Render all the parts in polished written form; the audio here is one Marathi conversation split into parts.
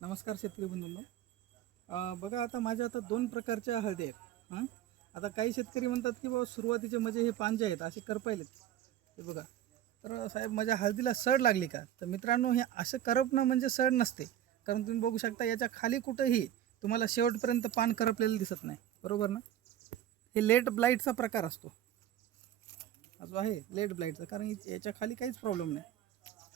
नमस्कार शेतकरी बंधूंनो. बघा आता माझ्या आता दोन प्रकारच्या हळदी आहेत. आता काही शेतकरी म्हणतात की बाबा सुरुवातीचे म्हणजे हे पान जे आहेत असे करपायलेत हे बघा. तर साहेब माझ्या हळदीला सड लागली का? तर मित्रांनो हे असं करपणं म्हणजे सड नसते. कारण तुम्ही बघू शकता याच्या खाली कुठंही तुम्हाला शेवटपर्यंत पान करपलेलं दिसत नाही, बरोबर ना? हे लेट ब्लाईटचा प्रकार असतो हा जो आहे लेट ब्लाईटचा. कारण याच्या खाली काहीच प्रॉब्लेम नाही.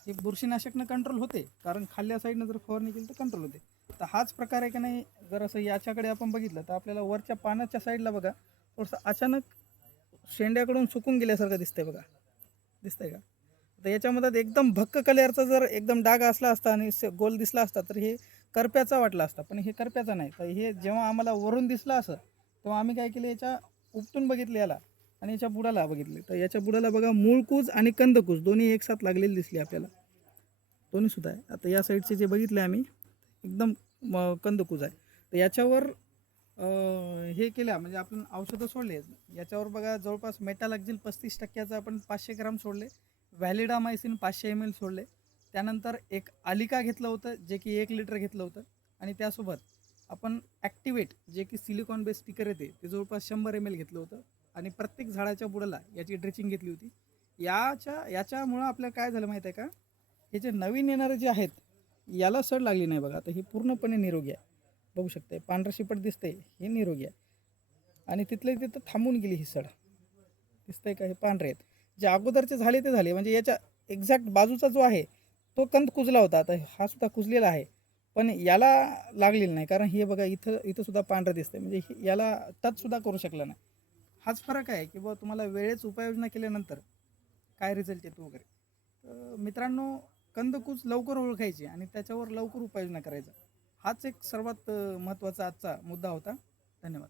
हे बुरशीनाशकनं कंट्रोल होते, कारण खाल्ल्या साईडनं जर फवारणी केली तर कंट्रोल होते. तर हाच प्रकार आहे की नाही, जर असं याच्याकडे आपण बघितलं तर आपल्याला वरच्या पानाच्या साईडला बघा थोडंसं अचानक शेंड्याकडून सुकून गेल्यासारखं दिसतंय बघा. दिसतंय का? तर याच्यामध्ये एकदम भक्क कलरचा जर एकदम डाग असला असता आणि गोल दिसला असता तर हे करप्याचा वाटला असता, पण हे करप्याचा नाही. तर हे जेव्हा आम्हाला वरून दिसलं असं तेव्हा आम्ही काय केलं, याच्या उपटून बघितलं याला आणि याच्या बुडाला बघितले. तर याच्या बुडाला बघा मूळकूज आणि कंदकूज दोन्ही एकसाथ लागलेली दिसली आपल्याला. दोन्ही सुद्धा आहे. आता या साईडचे जे बघितले आम्ही एकदम कंदकूज आहे. तर याच्यावर हे केलं म्हणजे आपण औषधं सोडले. याच्यावर बघा जवळपास मेटालॅक्झिल 35% आपण 500 ग्राम सोडले. व्हॅलिडामायसिन 500 ml सोडले. त्यानंतर एक आलिका घेतलं होतं जे की 1 लिटर घेतलं होतं. आणि त्यासोबत आपण ॲक्टिवेट जे की सिलिकॉन बेस स्टिकर येते ते जवळपास 100 ml घेतलं होतं. आणि प्रत्येक झाडाच्या बुडाला याची ड्रेचिंग घेतली होती. याच्यामुळं आपल्याला काय झालं माहीत आहे का? हे जे नवीन येणारे जे आहेत याला सड लागली नाही बघा. आता ही पूर्णपणे निरोगी आहे. बघू शकते पांढरं शिपट दिसते, हे निरोगी आहे. आणि तिथले तिथं थांबून गेली ही सड. दिसतंय का? हे पांढरे आहेत. जे अगोदरचे झाले ते झाले, म्हणजे याच्या एक्झॅक्ट बाजूचा जो आहे तो कंद कुजला होता. आता हा सुद्धा कुजलेला आहे, पण याला लागलेलं नाही. कारण हे बघा इथं इथं सुद्धा पांढरं दिसतंय, म्हणजे याला टच सुद्धा करू शकला नाही. हाच फरक आहे की बाबा तुम्हाला वेळेच उपाययोजना केल्यानंतर काय रिझल्ट येतो वगैरे. तर मित्रांनो, कंदकूज लवकर ओळखायची आणि त्याच्यावर लवकर उपाययोजना करायचा, हाच एक सर्वात महत्त्वाचा आजचा मुद्दा होता. धन्यवाद.